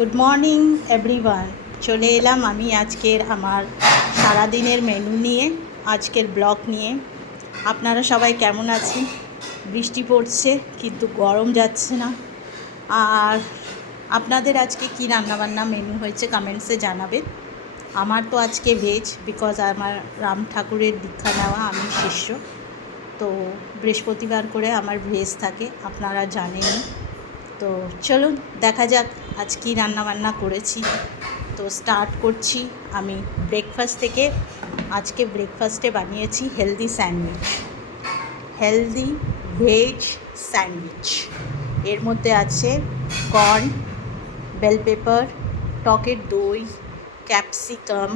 Good morning everyone. চলে এলাম আমি আজকের আমার সারাদিনের মেনু নিয়ে, আজকের ব্লগ নিয়ে। আপনারা সবাই কেমন আছেন? বৃষ্টি পড়ছে কিন্তু গরম যাচ্ছে না। আর আপনাদের আজকে কী রান্নাবান্না মেনু হয়েছে কমেন্টসে জানাবেন। আমার তো আজকে ভেজ, বিকজ আমার রাম ঠাকুরের দীক্ষা নেওয়া, আমি শিষ্য। তো বৃহস্পতিবার করে আমার ভেজ থাকে, আপনারা জানেনই। তো চলুন দেখা যাক আজ কী রান্নাবান্না করেছি। তো স্টার্ট করছি আমি ব্রেকফাস্ট থেকে। আজকে ব্রেকফাস্টে বানিয়েছি healthy sandwich, healthy veg sandwich. এর মধ্যে আছে কর্ন, বেল পেপার, টকের দই, ক্যাপসিকাম,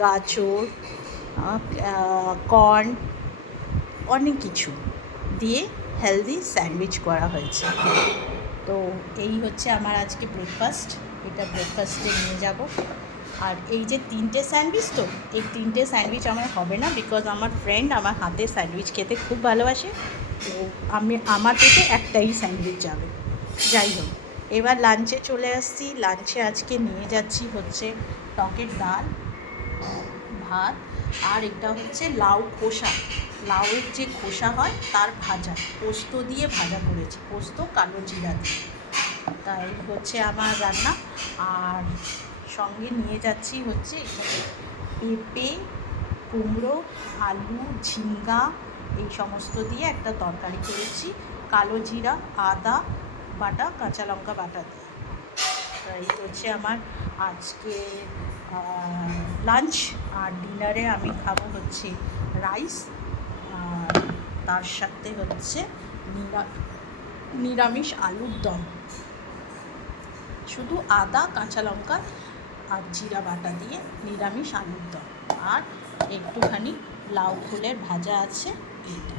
গাজর, কর্ন, অনেক কিছু দিয়ে হেলদি স্যান্ডউইচ করা হয়েছে। তো এই হচ্ছে আমার আজকে ব্রেকফাস্ট। এটা ব্রেকফাস্টে নিয়ে যাব। আর এই যে 3টে স্যান্ডউইচ, তো এই 3টে স্যান্ডউইচ আমার হবে না, বিকজ আমার ফ্রেন্ড আমার হাতে স্যান্ডউইচ খেতে খুব ভালোবাসে। তো আমার পেটে একটাই স্যান্ডউইচ যাবে। যাই হোক, এবার লাঞ্চে চলে আসছি। লাঞ্চে আজকে নিয়ে যাচ্ছি হচ্ছে টকের ডাল, ভাত, আর এটা হচ্ছে লাউ খোসা, লাউয়ের যে খোসা হয় তার ভাজা, পোস্ত দিয়ে ভাজা করেছি, পোস্ত কালো জিরা দিয়ে। তাই হচ্ছে আমার রান্না। আর সঙ্গে নিয়ে যাচ্ছি হচ্ছে এখানে পেঁপে, কুমড়ো, আলু, ঝিঙ্গা, এই সমস্ত দিয়ে একটা তরকারি করেছি, কালো জিরা, আদা বাটা, কাঁচা লঙ্কা বাটা দিয়ে। তাই হচ্ছে আমার আজকে লাঞ্চ। আর ডিনারে আমি খাবো হচ্ছে রাইস, আর তার সাথে হচ্ছে নিরামিষ আলুর দম, শুধু আদা, কাঁচা লঙ্কা আর জিরা বাটা দিয়ে নিরামিষ আলুর দম, আর একটুখানি লাউ ফুলের ভাজা আছে। এইটা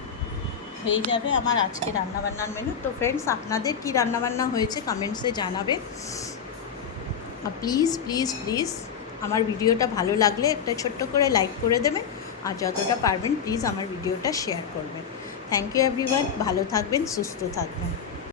হয়ে যাবে আমার আজকে রান্নাবান্নার মেনু। তো ফ্রেন্ডস, আপনাদের কী রান্নাবান্না হয়েছে কমেন্টসে জানাবেন। আর প্লিজ প্লিজ প্লিজ আমার ভিডিওটা ভালো লাগলে একটা ছোট্ট করে লাইক করে দেবেন, আর যতটা পারবেন প্লিজ আমার ভিডিওটা শেয়ার করবেন। Thank you everyone. ভালো থাকবেন, সুস্থ থাকবেন।